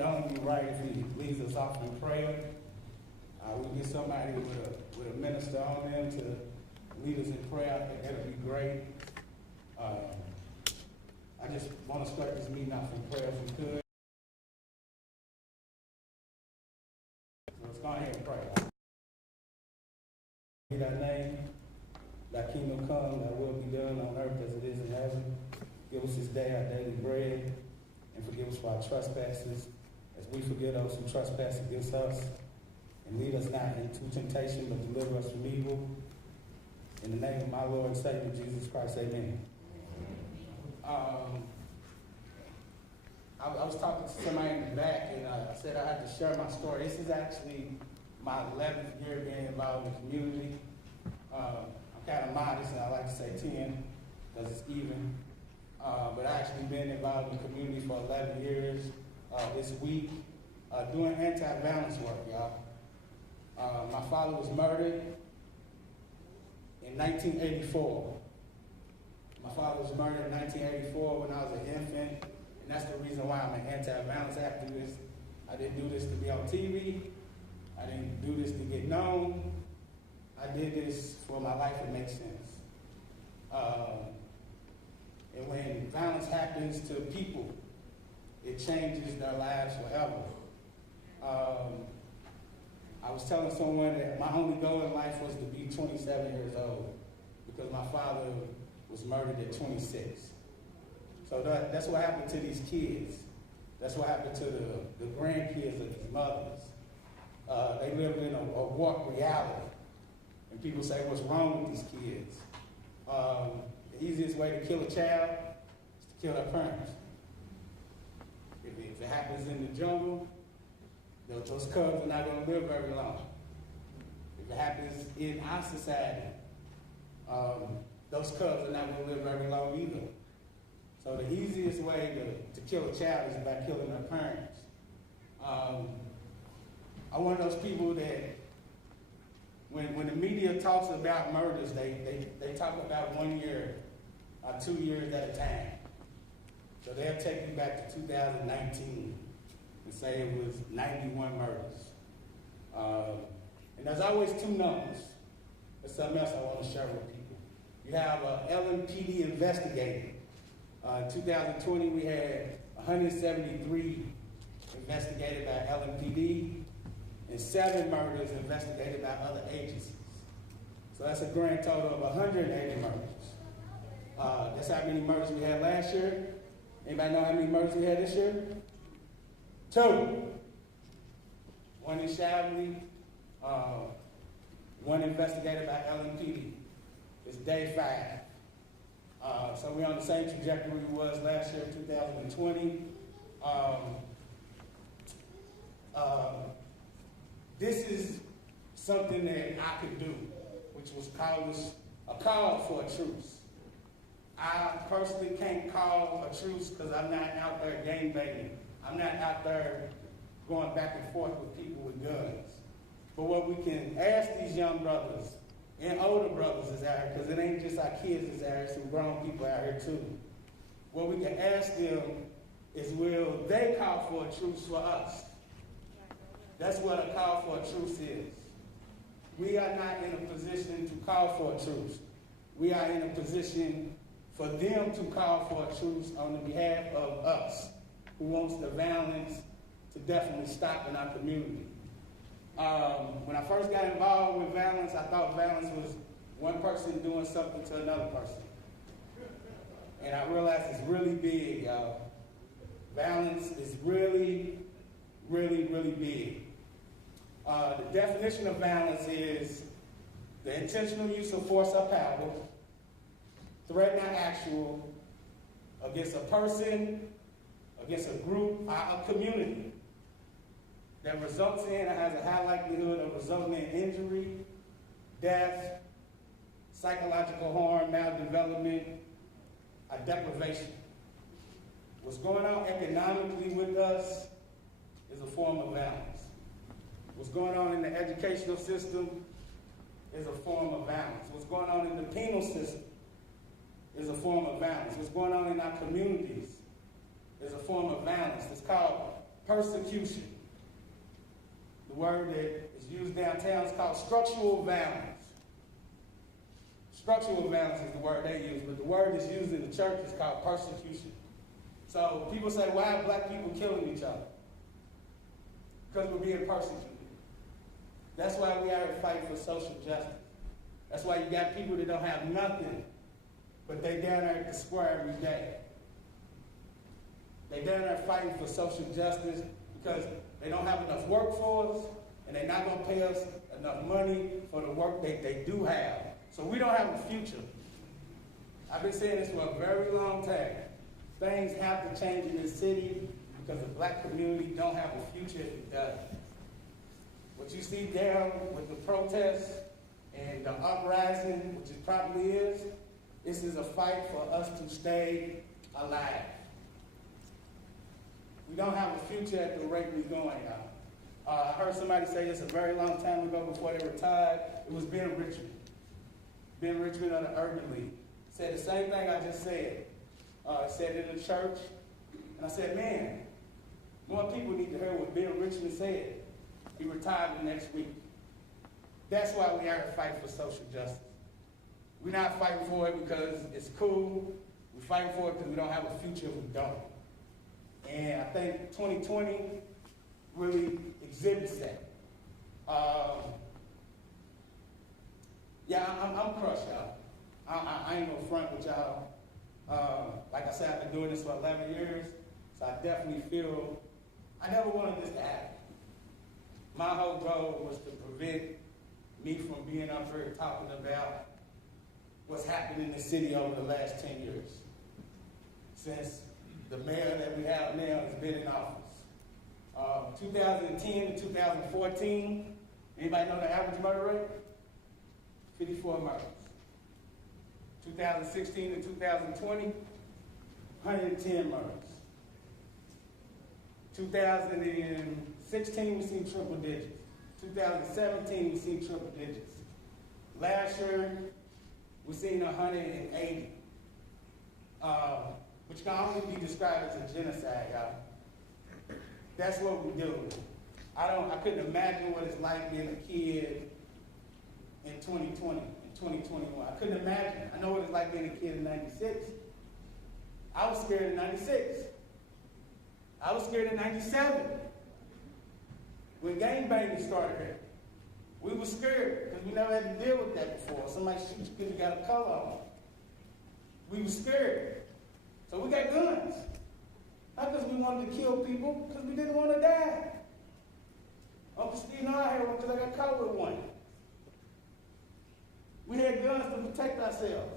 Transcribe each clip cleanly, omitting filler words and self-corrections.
it only be right if he leads us off in prayer. We'll get somebody with a minister on them to lead us in prayer. I think that'll be great. I just want to start this meeting off in prayer if we could. So let's go ahead and pray. In thy name, thy kingdom come, thy will be done on earth as it is in heaven. Give us this day our daily bread, and forgive us for our trespasses, as we forgive those who trespass against us. And lead us not into temptation, but deliver us from evil. In the name of my Lord and Savior, Jesus Christ, amen. I was talking to somebody in the back, and I said I had to share my story. This is actually my 11th year being involved in the community. I'm kind of modest, and I like to say 10, because it's even. But I actually been involved in the community for 11 years this week, doing anti-violence work, y'all. My father was murdered in 1984. My father was murdered in 1984 when I was an infant, and that's the reason why I'm an anti-violence activist. I didn't do this to be on TV. I didn't do this to get known. I did this for my life to make sense. And when violence happens to people, it changes their lives forever. I was telling someone that my only goal in life was to be 27 years old because my father was murdered at 26. So that's what happened to these kids. That's what happened to the grandkids of these mothers. They live in a warped reality. And people say, what's wrong with these kids? The easiest way to kill a child is to kill their parents. If it happens in the jungle, those cubs are not going to live very long. If it happens in our society, those cubs are not going to live very long either. So the easiest way to kill a child is by killing their parents. I'm one of those people that when the media talks about murders, they talk about 1 year or 2 years at a time. So they'll take you back to 2019 and say it was 91 murders. And there's always two numbers. There's something else I want to share with people. You have LMPD investigated. In 2020, we had 173 investigated by LMPD and 7 murders investigated by other agencies. So that's a grand total of 180 murders. That's how many murders we had last year. Anybody know how many murders we had this year? 2. One in Shapley, one investigated by LMPD. It's day 5. So we're on the same trajectory we was last year, 2020. This is something that I could do, which was a call for a truce. I personally can't call a truce because I'm not out there gang banging. I'm not out there going back and forth with people with guns. But what we can ask these young brothers and older brothers is out here, because it ain't just our kids is out here, some grown people out here too. What we can ask them is, will they call for a truce for us? That's what a call for a truce is. We are not in a position to call for a truce. We are in a position for them to call for a truce on the behalf of us, who wants the violence to definitely stop in our community. When I first got involved with violence, I thought violence was one person doing something to another person. And I realized it's really big, y'all. Violence is really, really, really big. The definition of violence is the intentional use of force or power, threat not actual, against a person, against a group, or a community, that results in or has a high likelihood of resulting in injury, death, psychological harm, maldevelopment, or deprivation. What's going on economically with us is a form of violence. What's going on in the educational system is a form of violence. What's going on in the penal system is a form of violence. What's going on in our communities is a form of violence. It's called persecution. The word that is used downtown is called structural violence. Structural violence is the word they use, but the word that's used in the church is called persecution. So people say, why are black people killing each other? Because we're being persecuted. That's why we are fighting for social justice. That's why you got people that don't have nothing, but they down there at the square every day. They down there fighting for social justice because they don't have enough work for us, and they're not going to pay us enough money for the work they do have. So we don't have a future. I've been saying this for a very long time. Things have to change in this city because the black community don't have a future if it doesn't. What you see down with the protests and the uprising, which it probably is, this is a fight for us to stay alive. We don't have a future at the rate we're going, y'all. I heard somebody say this a very long time ago before they retired. It was Ben Richmond. Ben Richmond of the Urban League. Said the same thing I just said. Said it in the church. And I said, man, more people need to hear what Ben Richmond said. He retired the next week. That's why we are to fight for social justice. We're not fighting for it because it's cool. We're fighting for it because we don't have a future if we don't. And I think 2020 really exhibits that. Yeah, I'm crushed, y'all. I ain't gonna front with y'all. Like I said, I've been doing this for 11 years, so I definitely feel I never wanted this to happen. My whole goal was to prevent me from being up here talking about what's happened in the city over the last 10 years. Since the mayor that we have now has been in office. 2010 to 2014, anybody know the average murder rate? 54 murders. 2016 to 2020, 110 murders. 2016, we seen triple digits. 2017, we seen triple digits. Last year, we seen 180. Which can only be described as a genocide, y'all. That's what we do. I couldn't imagine what it's like being a kid in 2020, in 2021. I couldn't imagine. I know what it's like being a kid in 96. I was scared in 96. I was scared in 97. When gangbanging started here. We were scared because we never had to deal with that before. Somebody shoots you because you got a color on. We were scared. So we got guns. Not because we wanted to kill people, because we didn't want to die. Uncle Steve and I had one because I got caught with one. We had guns to protect ourselves.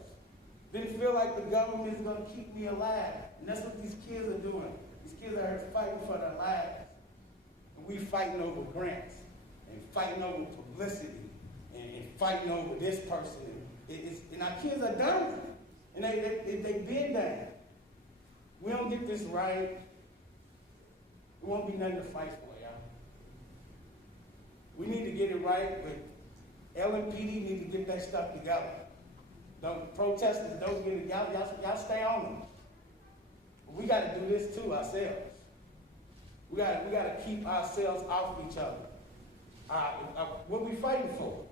Didn't feel like the government is going to keep me alive. And that's what these kids are doing. These kids are fighting for their lives. And we fighting over grants, and fighting over publicity, and fighting over this person. And our kids are done. And they've been done. We don't get this right, it won't be nothing to fight for, y'all. We need to get it right, but LMPD need to get that stuff together. The protesters don't get it together, y'all stay on them. But we got to do this too ourselves. We got to keep ourselves off each other. What we fighting for?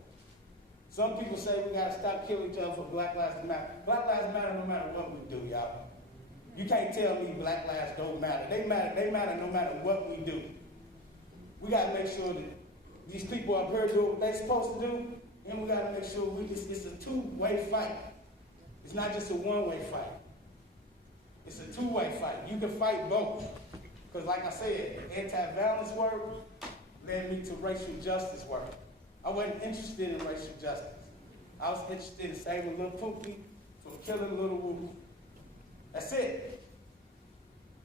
Some people say we got to stop killing each other for Black Lives Matter. Black Lives Matter no matter what we do, y'all. You can't tell me Black lives don't matter. They matter no matter what we do. We got to make sure that these people up here do what they're supposed to do, and we got to make sure it's a two-way fight. It's not just a one-way fight. It's a two-way fight. You can fight both. Because like I said, anti-violence work led me to racial justice work. I wasn't interested in racial justice. I was interested in saving little Pookie from killing little Woo. That's it.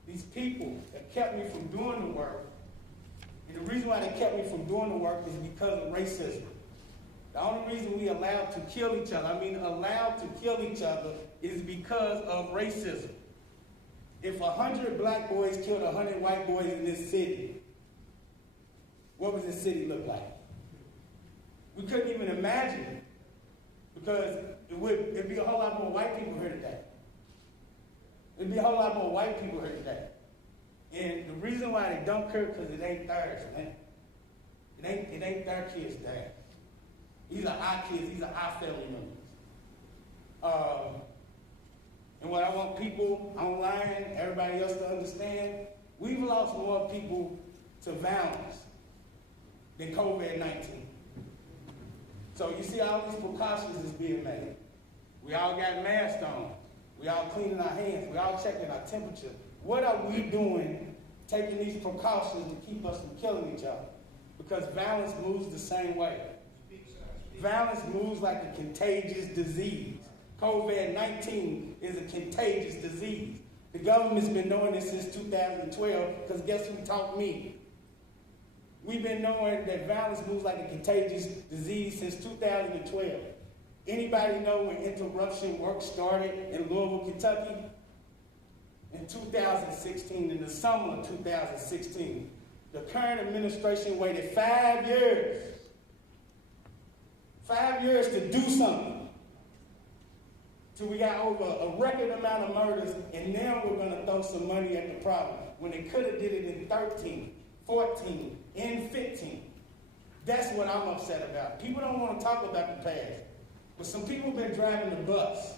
These people that kept me from doing the work, and the reason why they kept me from doing the work is because of racism. The only reason we allowed to kill each other, allowed to kill each other, is because of racism. If 100 black boys killed 100 white boys in this city, what would this city look like? We couldn't even imagine it, because it'd be a whole lot more white people here today. There'd be a whole lot more white people here today. And the reason why they don't care, because it ain't theirs, man. It ain't their kids' dad. These are our kids. These are our family members. And what I want people online, everybody else to understand, we've lost more people to violence than COVID-19. So you see all these precautions is being made. We all got masks on. We all cleaning our hands. We all checking our temperature. What are we doing taking these precautions to keep us from killing each other? Because violence moves the same way. Violence moves like a contagious disease. COVID-19 is a contagious disease. The government's been knowing this since 2012, because guess who taught me? We've been knowing that violence moves like a contagious disease since 2012. Anybody know when interruption work started in Louisville, Kentucky? In 2016, in the summer of 2016. The current administration waited 5 years. 5 years to do something. Till we got over a record amount of murders, and now we're going to throw some money at the problem, when they could have did it in 13, 14, and 15. That's what I'm upset about. People don't want to talk about the past. But some people have been driving the bus,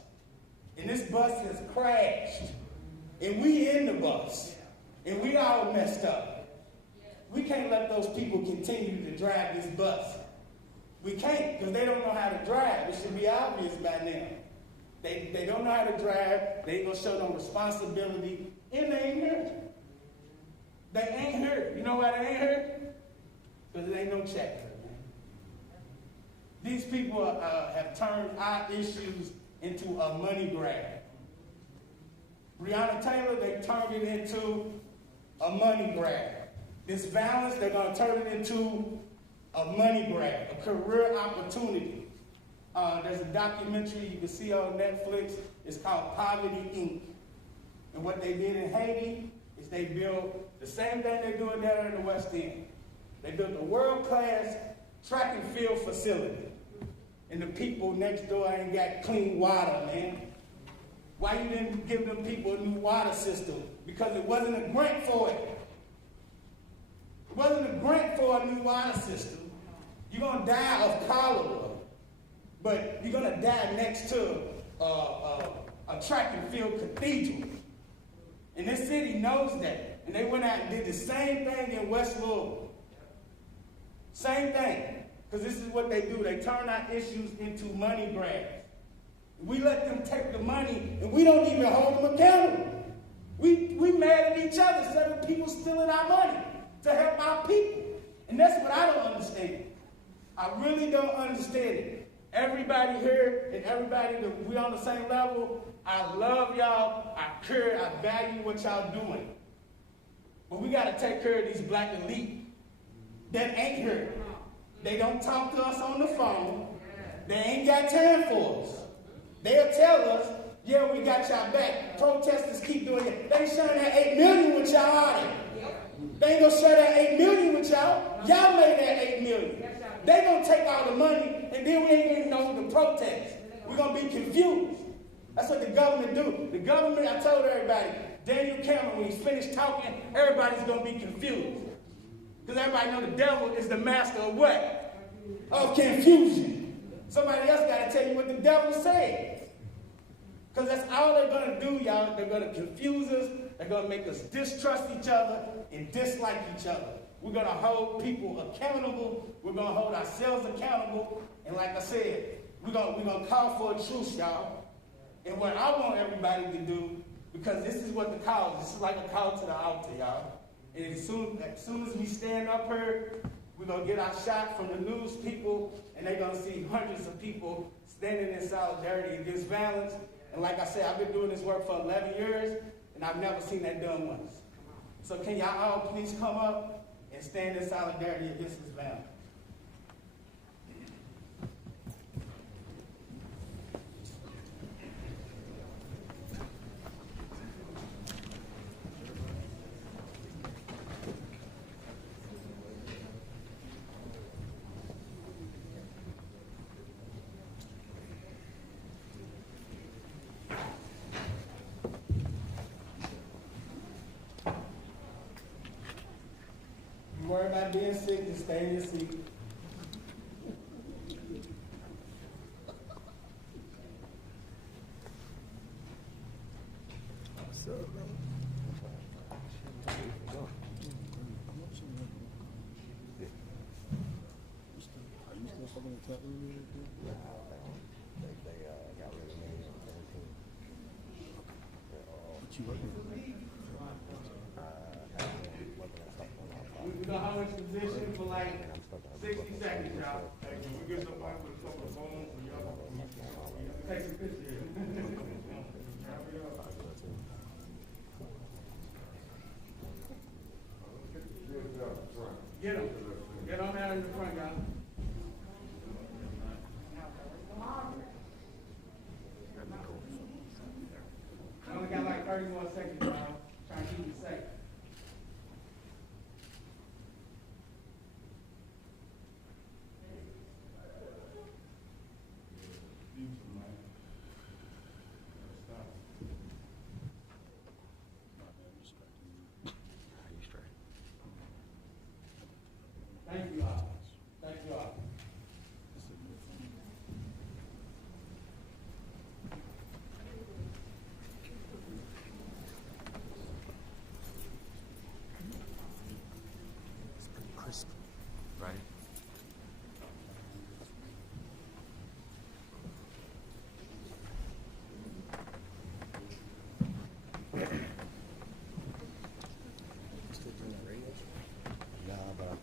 and this bus has crashed, and we in the bus, and we all messed up. We can't let those people continue to drive this bus. We can't, because they don't know how to drive. It should be obvious by now. They don't know how to drive. They ain't going to show no responsibility, and they ain't hurt. They ain't hurt. You know why they ain't hurt? Because there ain't no check. These people have turned our issues into a money grab. Breonna Taylor, they turned it into a money grab. This violence, they're going to turn it into a money grab, a career opportunity. There's a documentary you can see on Netflix. It's called Poverty, Inc. And what they did in Haiti is they built the same thing they're doing down in the West End. They built a world-class track and field facility. And the people next door ain't got clean water, man. Why you didn't give them people a new water system? Because it wasn't a grant for it. It wasn't a grant for a new water system. You're going to die of cholera, but you're going to die next to a track and field cathedral. And this city knows that. And they went out and did the same thing in West Louisville. Same thing. Because this is what they do. They turn our issues into money grabs. We let them take the money, and we don't even hold them accountable. We mad at each other, 7 people stealing our money to help our people. And that's what I don't understand. I really don't understand it. Everybody here and everybody that we on the same level, I love y'all, I care, I value what y'all doing. But we got to take care of these black elite that ain't here. They don't talk to us on the phone. They ain't got time for us. They'll tell us, yeah, we got y'all back. Protesters keep doing it. They ain't sharing that 8 million with y'all, are they? They ain't gonna share that 8 million with y'all. Y'all made that 8 million. They gonna take all the money, and then we ain't even know the protest. We're gonna be confused. That's what the government do. The government, I told everybody, Daniel Cameron, when he's finished talking, everybody's gonna be confused. Because everybody know the devil is the master of what? Of confusion. Somebody else got to tell you what the devil said. Because that's all they're going to do, y'all. They're going to confuse us. They're going to make us distrust each other and dislike each other. We're going to hold people accountable. We're going to hold ourselves accountable. And like I said, we're going to call for a truce, y'all. And what I want everybody to do, because this is what the call is. This is like a call to the altar, y'all. And as soon as we stand up here, we're going to get our shot from the news people, and they're going to see hundreds of people standing in solidarity against violence. And like I said, I've been doing this work for 11 years, and I've never seen that done once. So can y'all all please come up and stand in solidarity against this violence? you worry about being sick, just stay in your seat. We're gonna hold this position for like 60 seconds, y'all. We get somebody with a couple of phones and y'all take some pictures. Get on out in the front, y'all. I only got like 30 more seconds, y'all. Trying to keep you safe. Thank you all. Thank you all. It's pretty crisp, right?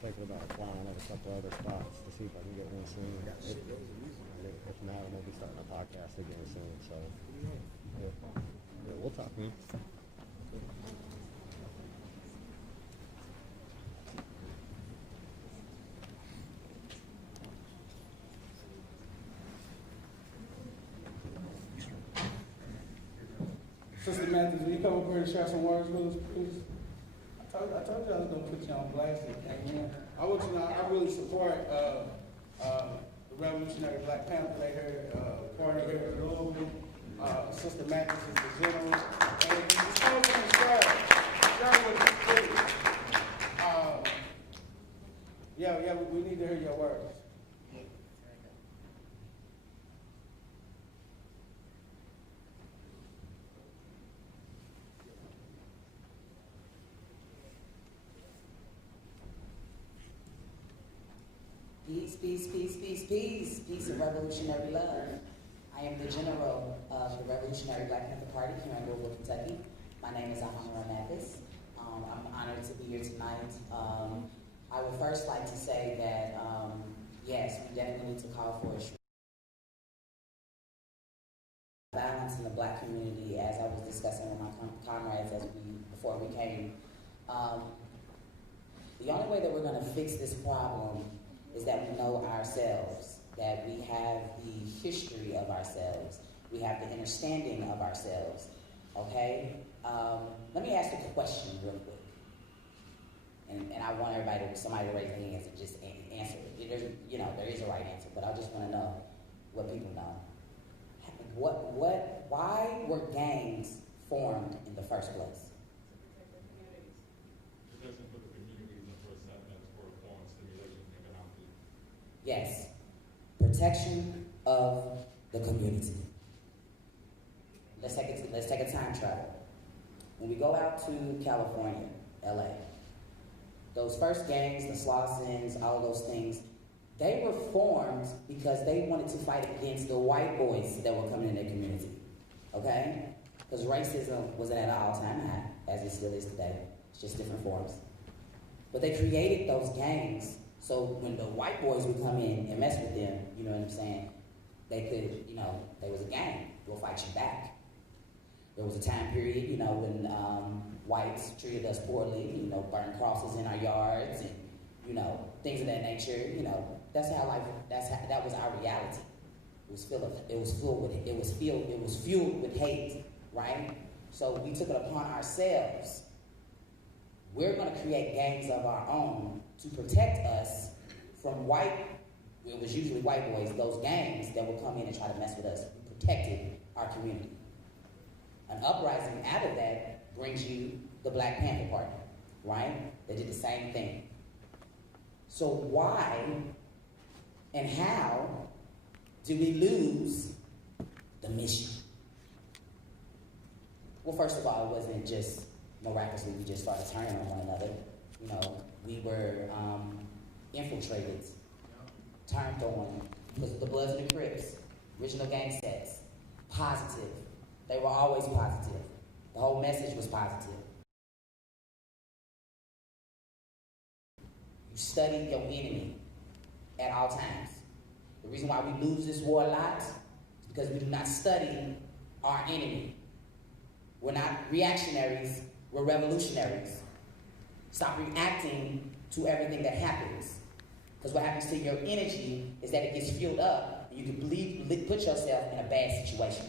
Thinking about applying at a couple other spots to see if I can get one soon. If not, I'm gonna be starting a podcast again soon. So yeah, we'll talk. Sister Matthews, will you come up here and share some words with us, please? I told you I was going to put you on blast. I want you to know I really support the Revolutionary Black Panther. They heard party here in Louisville. Sister Matthews is the general. And just come up here and share with us, please. Yeah, we need to hear your words. Peace, peace, peace, peace, peace, peace and revolutionary love. I am the general of the Revolutionary Black Panther Party here in Louisville, Kentucky. My name is Alhamdulillah Mathis. I'm honored to be here tonight. I would first like to say that, yes, we definitely need to call for a balance in the Black community, as I was discussing with my comrades before we came. The only way that we're going to fix this problem is that we know ourselves, that we have the history of ourselves, we have the understanding of ourselves, okay? Let me ask a question real quick. And I want somebody to raise their hands and just answer it. There is a right answer, but I just want to know what people know. Why were gangs formed in the first place? Yes, protection of the community. Let's take a time travel. When we go out to California, LA, those first gangs, the Slossons, all those things, they were formed because they wanted to fight against the white boys that were coming in their community, okay? Because racism wasn't at an all-time high, as it still is today. It's just different forms. But they created those gangs so when the white boys would come in and mess with them, you know what I'm saying, they could, they was a gang. We'll fight you back. There was a time period, when whites treated us poorly, burned crosses in our yards and, things of that nature, that was our reality. It was fueled with hate, right? So we took it upon ourselves. We're going to create gangs of our own to protect us from it was usually white boys, those gangs that would come in and try to mess with us. We protected our community. An uprising out of that brings you the Black Panther Party, right? They did the same thing. So why and how do we lose the mission? Well, first of all, it wasn't just miraculously we just started turning on one another. You know, we were infiltrated, turned on, because of the Bloods and the Crips, original gang sets, positive. They were always positive. The whole message was positive. You study your enemy at all times. The reason why we lose this war a lot is because we do not study our enemy. We're not reactionaries, we're revolutionaries. Stop reacting to everything that happens. Because what happens to your energy is that it gets fueled up and you can put yourself in a bad situation.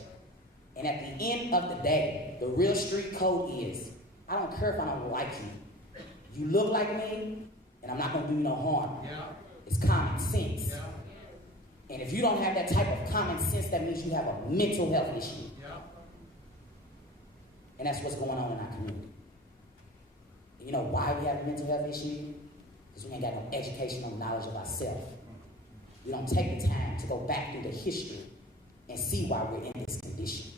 And at the end of the day, the real street code is, I don't care if I don't like you. You look like me, and I'm not going to do no harm. Yeah. It's common sense. Yeah. And if you don't have that type of common sense, that means you have a mental health issue. Yeah. And that's what's going on in our community. You know why we have a mental health issue? Because we ain't got no educational knowledge of ourselves. We don't take the time to go back through the history and see why we're in this condition.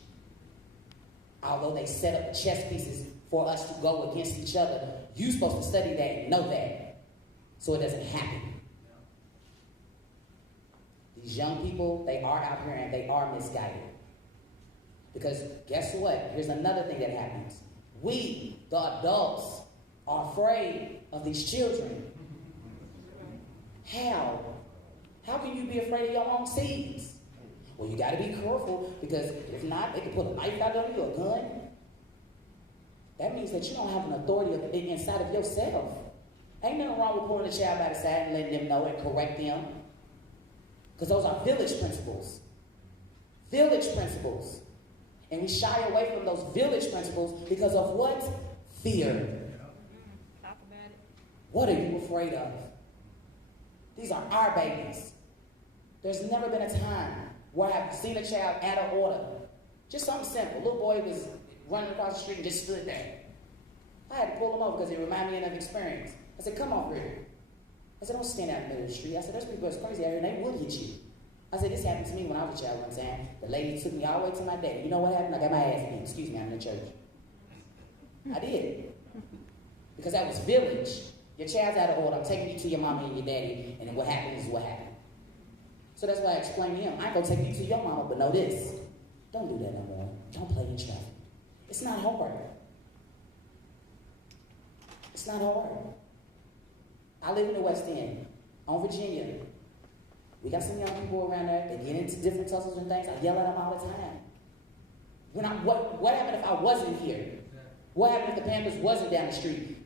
Although they set up the chess pieces for us to go against each other, you're supposed to study that and know that so it doesn't happen. These young people, they are out here and they are misguided. Because guess what? Here's another thing that happens. We, the adults, are afraid of these children. How? How can you be afraid of your own seeds? Well, you got to be careful, because if not, they can put a knife out on you, a gun. That means that you don't have an authority inside of yourself. Ain't nothing wrong with pulling a child by the side and letting them know and correct them. Because those are village principles. Village principles. And we shy away from those village principles because of what? Fear. Talk about it. What are you afraid of? These are our babies. There's never been a time where I've seen a child out of order. Just something simple. Little boy was running across the street and just stood there. I had to pull him over because it reminded me of an experience. I said, come on, Rick. I said, don't stand out in the middle of the street. I said, those people are crazy out here and they would hit you. I said, this happened to me when I was a child one time. The lady took me all the way to my daddy. You know what happened? I got my ass beat. Excuse me, I'm in the church. I did. Because that was village. Your child's out of order. I'm taking you to your mama and your daddy, and then what happened is what happened. So that's why I explained to him, I ain't gonna take you to your mama, but know this. Don't do that no more. Don't play in traffic. It's not hard. It's not hard. I live in the West End, on Virginia. We got some young people around there that get into different tussles and things. I yell at them all the time. What happened if I wasn't here? What happened if the Panthers wasn't down the street?